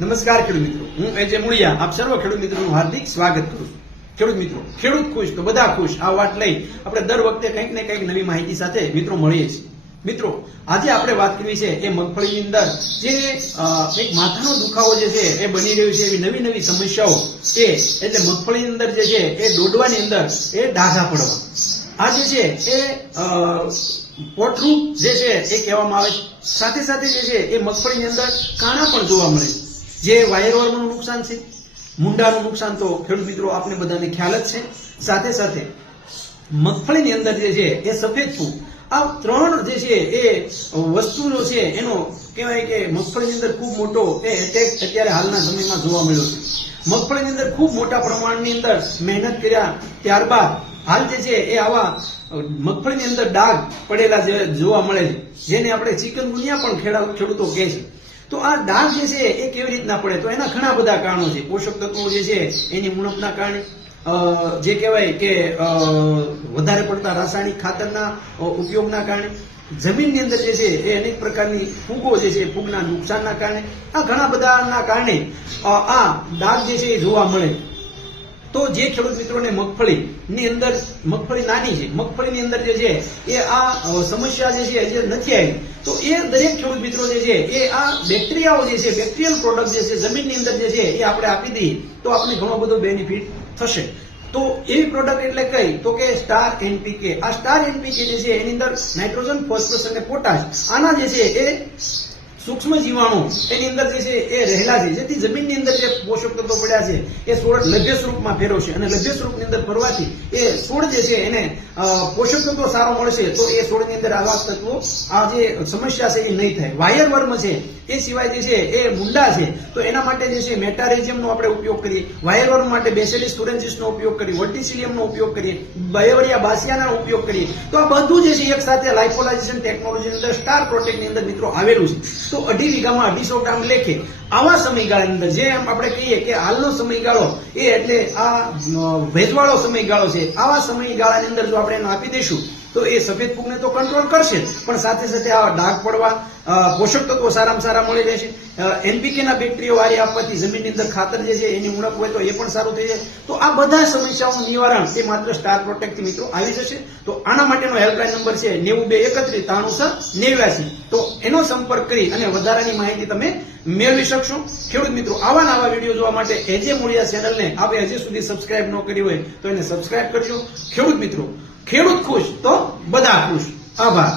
નમસ્કાર ખેડૂત મિત્રો, હું એજે મુળિયા આપ સર્વ ખેડૂત મિત્રોનું હાર્દિક સ્વાગત કરું છું। ખેડૂત મિત્રો, ખેડૂત ખુશ તો બધા ખુશ આ વાત લઈ આપણે દર વખતે કંઈક ને કંઈક નવી માહિતી સાથે મિત્રો મળીએ છીએ। મિત્રો, આજે આપણે વાત કરવી છે એ મગફળીની અંદર જે એક માથાનો દુખાવો જે છે એ બની રહ્યો છે એવી નવી નવી સમસ્યાઓ એટલે મગફળીની અંદર જે છે એ દોડવાની અંદર એ ડાઘા પડવા આ જે છે એ પોટરૂપ જે છે એ કહેવામાં આવે છે। સાથે સાથે જે છે એ મગફળીની અંદર કાણા પણ જોવા મળે જે વાયરવર્મનું નુકસાન છે, મુંડાનું નુકસાન તો ખેડૂત મિત્રો આપને બધાને ખ્યાલ જ છે। સાથે સાથે મગફળીની અંદર જે છે એ સફેદ ફૂગ આ ત્રણ જે છે એ વસ્તુનો છે એનો કહેવાય કે મગફળીની અંદર ખૂબ મોટો એ એટેક અત્યારે હાલના સમયમાં જોવા મળ્યો છે। મગફળીની અંદર ખૂબ મોટા પ્રમાણની અંદર મહેનત કર્યા ત્યારબાદ હાલ જે છે એ આવા મગફળીની અંદર ડાઘ પડેલા જે જોવા મળે છે જેને આપણે ચિકનગુનિયા પણ ખેડૂતો કહે છે। તો આ ડાઘ જે છે એ કેવી રીતના પડે તો એના ઘણા બધા કારણો છે। પોષક તત્વો જે છે એની ઉણપના કારણે, જે કહેવાય કે વધારે પડતા રાસાયણિક ખાતરના ઉપયોગના કારણે, જમીનની અંદર જે છે એ અનેક પ્રકારની ફૂગો જે છે ફૂગના નુકસાનના કારણે, આ ઘણા બધાના કારણે આ ડાઘ જે છે એ જોવા મળે। તો જે ખેડૂત મિત્રોને મગફળીની અંદર મગફળી નાની છે, મગફળીની અંદર જે છે એ આ સમસ્યા જે છે જે નથી આવી તો એ દરેક ખેડૂત મિત્રો જે છે એ આ બેક્ટેરિયાઓ જે છે બેક્ટેરિયલ પ્રોડક્ટ જે છે જમીનની અંદર જે છે એ આપણે આપી દઈએ તો આપણે ઘણો બધો બેનિફિટ થશે। તો એવી પ્રોડક્ટ એટલે કઈ તો કે સ્ટાર એનપીકે। આ સ્ટાર એનપીકે જે છે એની અંદર નાઇટ્રોજન, ફોસ્ફરસ અને પોટાશ આના જે છે એ સૂક્ષ્મ જીવાણુ એની અંદર જે છે એ રહેલા છે જેથી જમીનની અંદર જે પોષક તત્વો પડ્યા છે એ છોડ લભ્ય સ્વરૂપમાં ફેરવશે અને લભ્ય સ્વરૂપની અંદર ફરવાથી એ છોડ જે છે એને પોષક તત્વો સારો મળશે તો એ છોડની અંદર આવા તત્વો આ જે સમસ્યા છે એ નહીં થાય। વાયર વર્મ છે એ સિવાય જે છે એ મુંડા છે તો એના માટે જે છે મેટારેજિયમનો આપણે ઉપયોગ કરીએ, વાયર વર્મ માટે બેસેલિસ તુરેન્સિસનો ઉપયોગ કરીએ, વર્ટિસિલિયમનો ઉપયોગ કરીએ, બાયોરિયા બાસિયાનો ઉપયોગ કરીએ તો આ બધું જે છે એક સાથે લાઇફોલાઇઝેશન ટેકનોલોજીની અંદર સ્ટાર પ્રોટેક્ટની અંદર મિત્રો આવેલું છે। તો 2.5 વીઘામાં 250 ગ્રામ લેખે આવા સમયગાળાની અંદર જે આપણે કહીએ કે હાલનો સમયગાળો એ એટલે આ ભેજવાળો સમયગાળો છે, આવા સમયગાળાની અંદર જો આપણે એને આપી દઈશું તો એ સફેદ ફૂગને તો કંટ્રોલ કરશે પણ સાથે સાથે આ ડાઘ પડવા, પોષક તત્વો સારામાં સારા મળી રહેશે। એનપીકે ના બેક્ટેરિયા વારી આપવાથી જમીનની અંદર ખાતર જે છે એની ઉણપ હોય તો એ પણ સારું થઈ જાય। તો આ બધા સમસ્યાઓનું નિવારણ એ માત્ર સ્ટાર પ્રોટેક્ટથી મિત્રો આવી જશે। તો આના માટેનો હેલ્પલાઇન નંબર છે 9231 તો એનો સંપર્ક કરી અને વધારાની માહિતી તમે મેળવી શકશો। ખેડૂત મિત્રો, આવા નવા વિડીયો જોવા માટે એજે મુળિયા ચેનલને આપણે હજી સુધી સબસ્ક્રાઇબ ન કરી હોય તો એને સબસ્ક્રાઇબ કરજો। ખેડૂત મિત્રો, ખેડૂત ખુશ તો બધા ખુશ। આભાર।